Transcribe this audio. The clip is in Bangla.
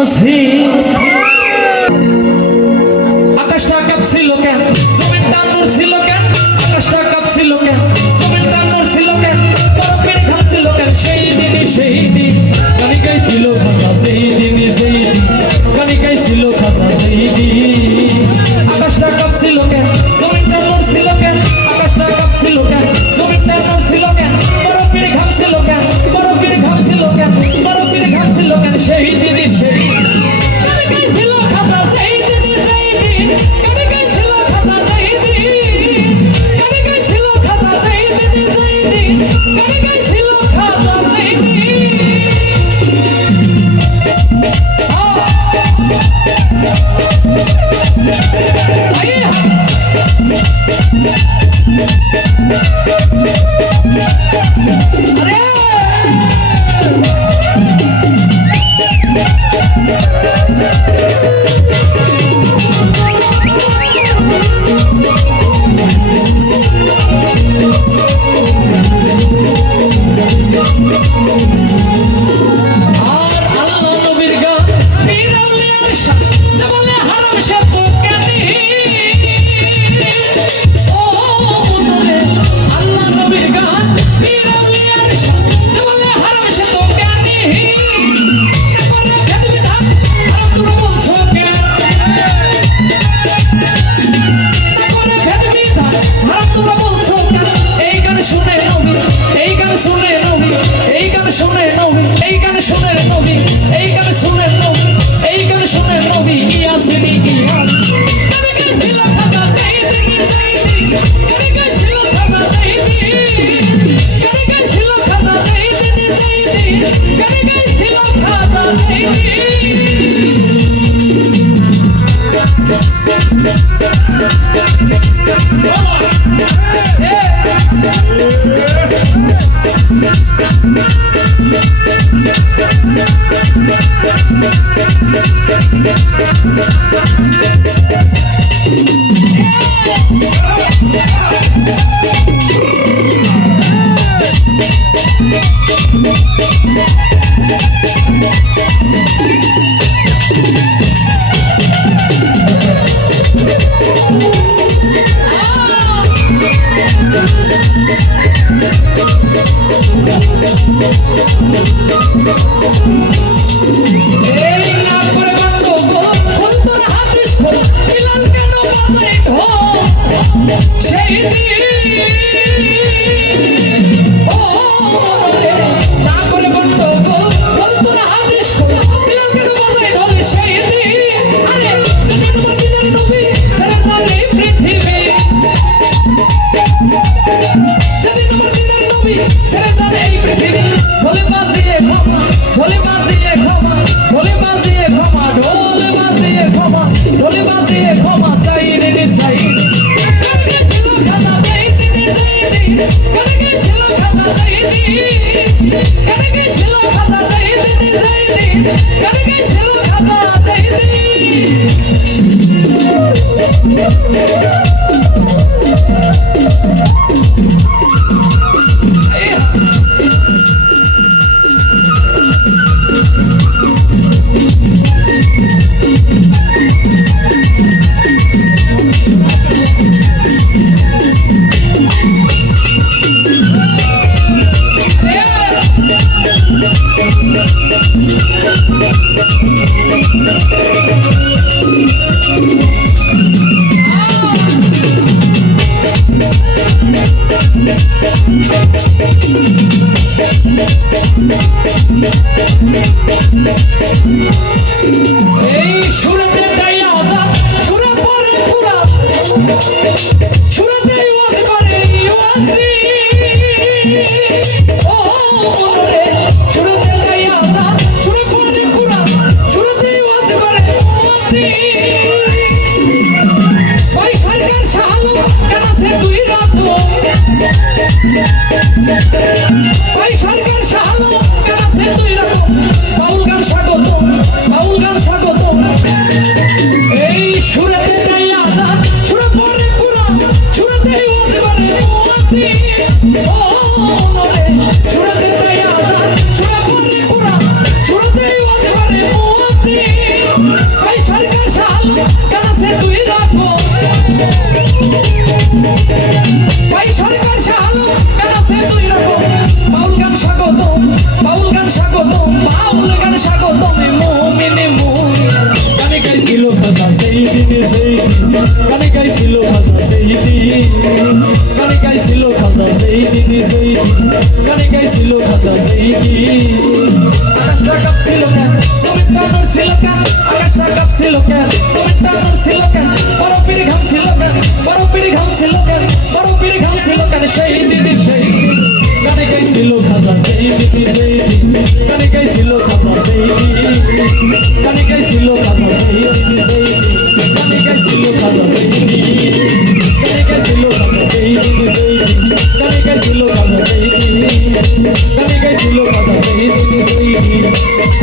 assim আর Yeah. দিন গানে গাইছিল খাজা যেই দিন যেই দিন গানে গাইছিল খাজা যেই দিন আকাশটা কাঁপছিল কেন জমিনটা নড়ছিল কেন আকাশটা কাঁপছিল কেন জমিনটা নড়ছিল কেন বরফের ঘামছিল কেন বরফের ঘামছিল কেন বরফের ঘামছিল কেন সেই দিন সেই গানে গাইছিল খাজা যেই দিন যেই দিন গানে গাইছিল খাজা যেই দিন গানে গাইছিল খাজা যেই দিন যেই দিন গানে গাইছিল খাজা যেই দিন